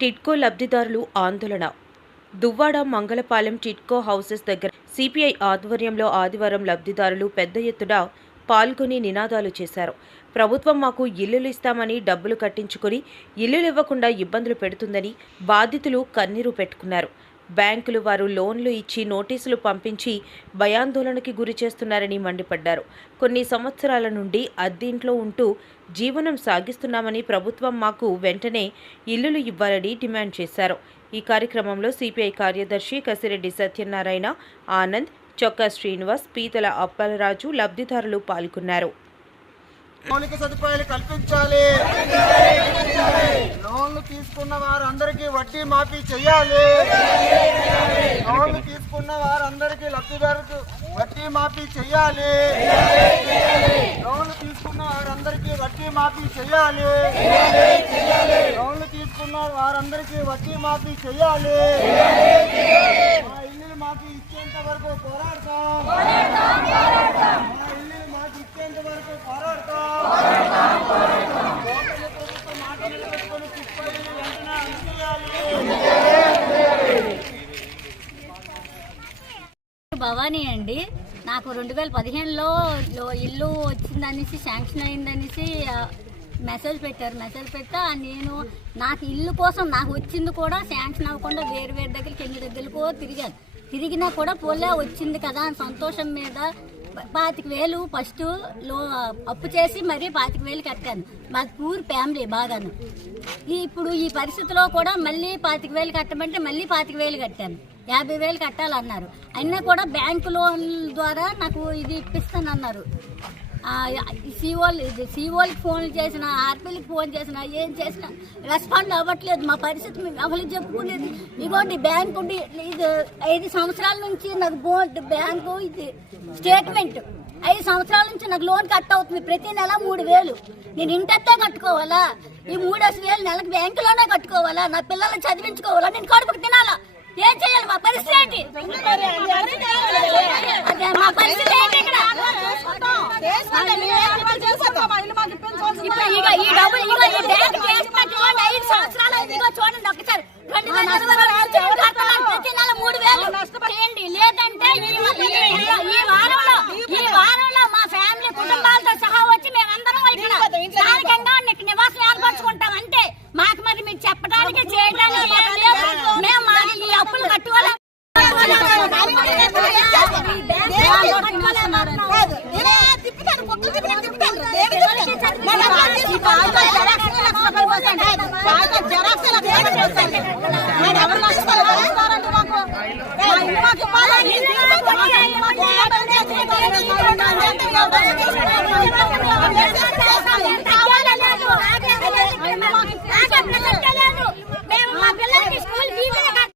టిట్కో లబ్ధిదారులు ఆందోళన. దువ్వాడ మంగళపాలెం టిట్కో హౌసెస్ దగ్గర సిపిఐ ఆధ్వర్యంలో ఆదివారం లబ్ధిదారులు పెద్ద ఎత్తున పాల్గొని నినాదాలు చేశారు. ప్రభుత్వం మాకు ఇల్లులు ఇస్తామని డబ్బులు కట్టించుకొని ఇల్లులు ఇవ్వకుండా ఇబ్బందులు పెడుతుందని బాధితులు కన్నీరు పెట్టుకున్నారు. బ్యాంకులు వారు లోన్లు ఇచ్చి నోటీసులు పంపించి భయాందోళనకి గురి చేస్తున్నారని మండిపడ్డారు. కొన్ని సంవత్సరాల నుండి అద్దీంట్లో ఉంటూ జీవనం సాగిస్తున్నామని ప్రభుత్వం మాకు వెంటనే ఇల్లులు ఇవ్వాలని డిమాండ్ చేశారు. ఈ కార్యక్రమంలో సిపిఐ కార్యదర్శి కసిరెడ్డి సత్యనారాయణ ఆనంద్ చొక్కా శ్రీనివాస్ పీతల అప్పలరాజు లబ్ధిదారులు పాల్గొన్నారు. మౌలిక సదుపాయాలు కల్పించాలి. లోన్లు తీసుకున్న వారందరికీ వడ్డీ మాఫీ చేయాలి లోన్లు తీసుకున్న వారందరికీ లబ్ధిదారులకు వడ్డీ మాఫీ చేయాలి లోన్లు తీసుకున్న వారందరికీ వడ్డీ మాఫీ చేయాలి లోన్లు తీసుకున్న వారందరికీ వడ్డీ మాఫీ చేయాలి మా ఇల్లు మాఫీ ఇచ్చేంత వరకు పోరాడతాం మా ఇల్లు మాకు ఇచ్చేంత వరకు పోరాడతాం కోటమి ప్రభుత్వం మాట నిలబెట్టుకొని చిక్కుబడిని వెంటనే అందజేయాలి భవానీ అండి నాకు రెండు వేల పదిహేనులో ఇల్లు వచ్చిందనేసి శాంక్షన్ అయిందనేసి మెసేజ్ పెట్టారు. మెసేజ్ పెట్టా నేను నాకు ఇల్లు కోసం నాకు వచ్చింది కూడా శాంక్షన్ అవ్వకుండా వేరు వేరు దగ్గరికి ఎన్ని దగ్గరకు తిరిగాను. తిరిగినా కూడా పోలే వచ్చింది కదా అని సంతోషం మీద పాతిక వేలు ఫస్ట్లో అప్పు చేసి మరీ పాతిక వేలు కట్టాను. మాకు పూర్ ఫ్యామిలీ బాగాను. ఇప్పుడు ఈ పరిస్థితిలో కూడా మళ్ళీ పాతిక వేలు కట్టమంటే మళ్ళీ పాతిక వేలు కట్టాను. యాభై వేలు కట్టాలన్నారు. అయినా కూడా బ్యాంకు లోన్ ద్వారా నాకు ఇది ఇప్పిస్తానన్నారు. సీఓలు ఇది సీఓలకి ఫోన్లు చేసిన ఆర్పీలకి ఫోన్ చేసిన ఏం చేసినా రెస్పాండ్ అవ్వట్లేదు. మా పరిస్థితి మేము ఎవరికి చెప్పుకునేది? ఇగోండి బ్యాంకు ఇది ఐదు సంవత్సరాల నుంచి నాకు బోర్డు బ్యాంకు ఇది స్టేట్మెంట్. ఐదు సంవత్సరాల నుంచి నాకు లోన్ కట్ అవుతుంది. ప్రతి నెల మూడు వేలు. నేను ఇంటర్తో కట్టుకోవాలా? ఈ మూడేసి వేలు నెలకు బ్యాంకులోనే కట్టుకోవాలా? నా పిల్లల్ని చదివించుకోవాలా? నేను కడుపుకు తినాలా? ఏం చేయాలి? మా పరిస్థితి ఏంటి? మా పరిస్థితి ఏంటి ఇక్కడ? ఈ డబ్బులు ఇగో ఈ బ్యాంక్ కేసు ఐదు సంవత్సరాలు అయింది. చూడండి ఒకసారి. రెండు వేల ప్రతి నెల మూడు వేలు. చేయండి లేదంటే ఈ ఈ- ఈ వారంలో ఈ వారంలో మా ఫ్యామిలీ కుటుంబాలతో సహా వచ్చి మేమందరం ఇక్కడ స్థానికంగా ఇక్కడ నివాసం ఏర్పరచుకుంటాం అంతే మాకు మరి మీరు చెప్పడానికి చేయడానికి ఏం లేదు మేము మాది ఈ అప్పులు కట్టుకోవాలి మాకు